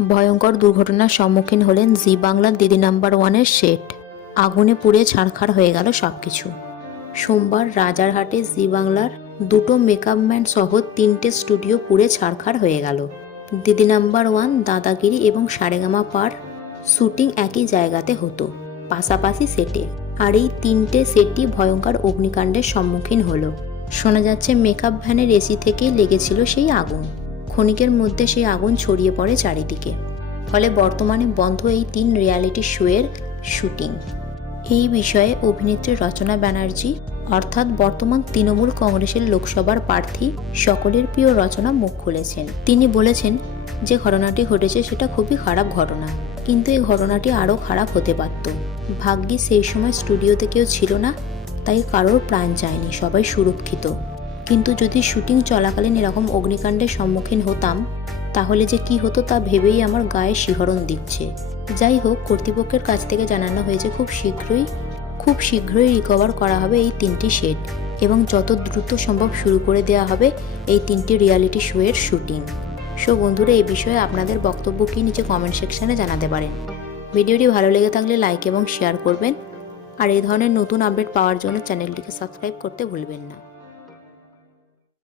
ভয়ঙ্কর দুর্ঘটনার সম্মুখীন হলেন জি বাংলার দিদি নাম্বার ওয়ানের সেট। আগুনে পুড়ে ছারখার হয়ে গেল সবকিছু। সোমবার রাজারহাটে জি বাংলার দুটো মেকআপম্যান সহ 3টে স্টুডিও পুড়ে ছারখার হয়ে গেল। দিদি নাম্বার ওয়ান, দাদাগিরি এবং সারেগামা পার শুটিং একই জায়গাতে হতো, পাশাপাশি সেটে। আর এই 3টে সেটই ভয়ঙ্কর অগ্নিকাণ্ডের সম্মুখীন হলো। শোনা যাচ্ছে মেকআপ ভ্যানের এসি থেকেই লেগেছিল সেই আগুন। ক্ষণিকের মধ্যে সেই আগুন ছড়িয়ে পড়ে চারিদিকে। ফলে বর্তমানে বন্ধ এই 3 রিয়ালিটি শোয়ের শুটিং। এই বিষয়ে অভিনেত্রী রচনা ব্যানার্জি অর্থাৎ বর্তমান তৃণমূল কংগ্রেসের লোকসভার প্রার্থী সকলের প্রিয় রচনা মুখ খুলেছেন। তিনি বলেছেন যে ঘটনাটি ঘটেছে সেটা খুবই খারাপ ঘটনা, কিন্তু এই ঘটনাটি আরও খারাপ হতে পারত। ভাগ্যিস সেই সময় স্টুডিওতে কেউ ছিল না, তাই কারোর প্রাণ যায়নি, সবাই সুরক্ষিত। কিন্তু যদি শুটিং চলাকালীন এরকম অগ্নিকাণ্ডের সম্মুখীন হতাম তাহলে যে কি হতো তা ভেবেই আমার গায়ে শিহরণ দিচ্ছে। যাই হোক, কর্তৃপক্ষের কাছ থেকে জানানো হয়েছে খুব শীঘ্রই রিকভার করা হবে এই 3টি সেট এবং যত দ্রুত সম্ভব শুরু করে দেওয়া হবে এই 3টি রিয়ালিটি শোয়ের শুটিং। সো বন্ধুরা, এই বিষয়ে আপনাদের বক্তব্য কি নিচে কমেন্ট সেকশনে জানাতে পারেন। ভিডিওটি ভালো লেগে থাকলে লাইক এবং শেয়ার করবেন। আর এই ধরনের নতুন আপডেট পাওয়ার জন্য চ্যানেলটিকে সাবস্ক্রাইব করতে ভুলবেন না।